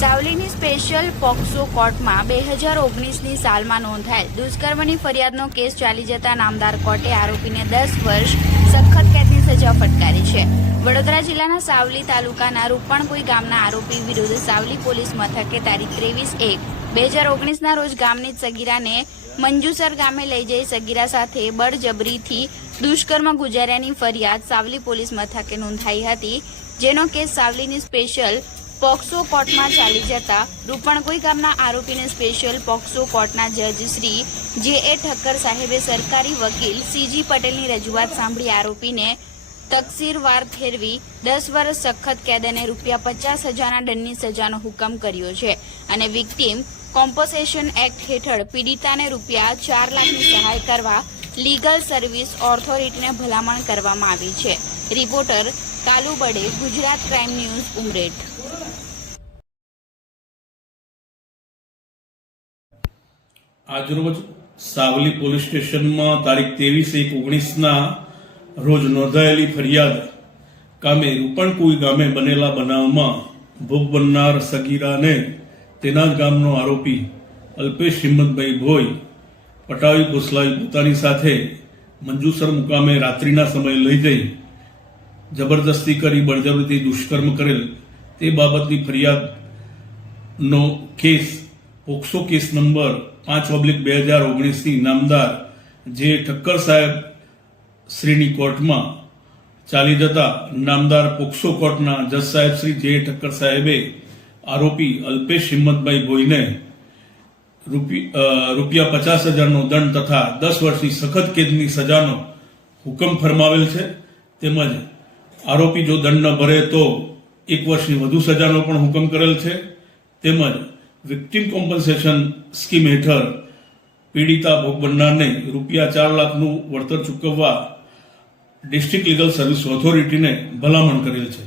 સાવલીની special POCSO કોર્ટમાં 2019ની સાલમાં નોંધાયેલ દુષ્કર્મની ફરિયાદનો કેસ ચાલી જતા નામદાર કોર્ટે આરોપીને 10 વર્ષ સખત કેદની સજા ફટકારી છે. વડોદરા જિલ્લાના સાવલી તાલુકાના રૂપણકુઈ ગામના આરોપી વિરુદ્ધ સાવલી પોલીસ મથકે તારીખ 23/1/2019ના રોજ ગામની સગીરાને મંજુસર ગામે લઈ જઈ સગીરા સાથે બળજબરીથી દુષ્કર્મ ગુજાર્યાની ફરિયાદ સાવલી પોલીસ મથકે નોંધાઈ હતી, જેનો કેસ સાવલીની સ્પેશિયલ પોક્સો કોર્ટમાં ચાલી જતા રૂપણકુઈ ગામના આરોપીને સ્પેશિયલ પોક્સો કોર્ટના જજ શ્રી જે.એ. ઠક્કર સાહેબે સરકારી વકીલ સી.જી. પટેલની રજૂઆત સાંભળી આરોપીને તકસીરવાર ઠેરવી 10 વર્ષ સખત કેદ અને ₹50,000ના દંડની સજાનો હુકમ કર્યો છે અને વિક્ટીમ કોમ્પન્સેશન એક્ટ હેઠળ પીડિતાને ₹4 લાખની સહાય કરવા લીગલ સર્વિસ ઓથોરિટીને ભલામણ કરવામાં આવી છે. રિપોર્ટર કાલુ બડે, ગુજરાત ક્રાઇમ ન્યૂઝ, ઉમરેઠ. આજરોજ સાવલી પોલીસ સ્ટેશનમાં તારીખ 23/1/19ના રોજ નોંધાયેલી ફરિયાદ કામે રૂપણકુઈ ગામે બનેલા બનાવમાં ભોગ બનનાર સગીરાને તેના જ ગામનો આરોપી અલ્પેશ હિંમતભાઈ ભોઈ પટાવી ફોસલાવી પોતાની સાથે મંજુસર મુકામે રાત્રિના સમયે લઈ જઈ જબરદસ્તી કરી બળજબરીથી દુષ્કર્મ કરેલ તે બાબતની ફરિયાદનો કેસ પોક્સો કેસ નંબર 5/2019ની નામદાર જે ઠક્કર સાહેબ શ્રીની કોર્ટમાં ચાલી જતા નામદાર પોક્સો કોર્ટના જજ સાહેબ શ્રી જે ઠક્કર સાહેબે આરોપી અલ્પેશ હિંમતભાઈ ભોઈને ₹50,000નો દંડ તથા 10 વર્ષની સખત કેદની સજાનો હુકમ ફરમાવેલ છે. તેમજ આરોપી જો દંડ ન ભરે તો 1 વર્ષની વધુ સજાનો પણ હુકમ કરેલ છે. તેમજ વિક્ટીમ કોમ્પન્સેશન સ્કીમ હેઠળ પીડિતા ભોગ બનનારને ₹4 લાખનું વળતર ચૂકવવા ડિસ્ટ્રિક્ટ લીગલ સર્વિસ ઓથોરિટીને ભલામણ કરેલ છે.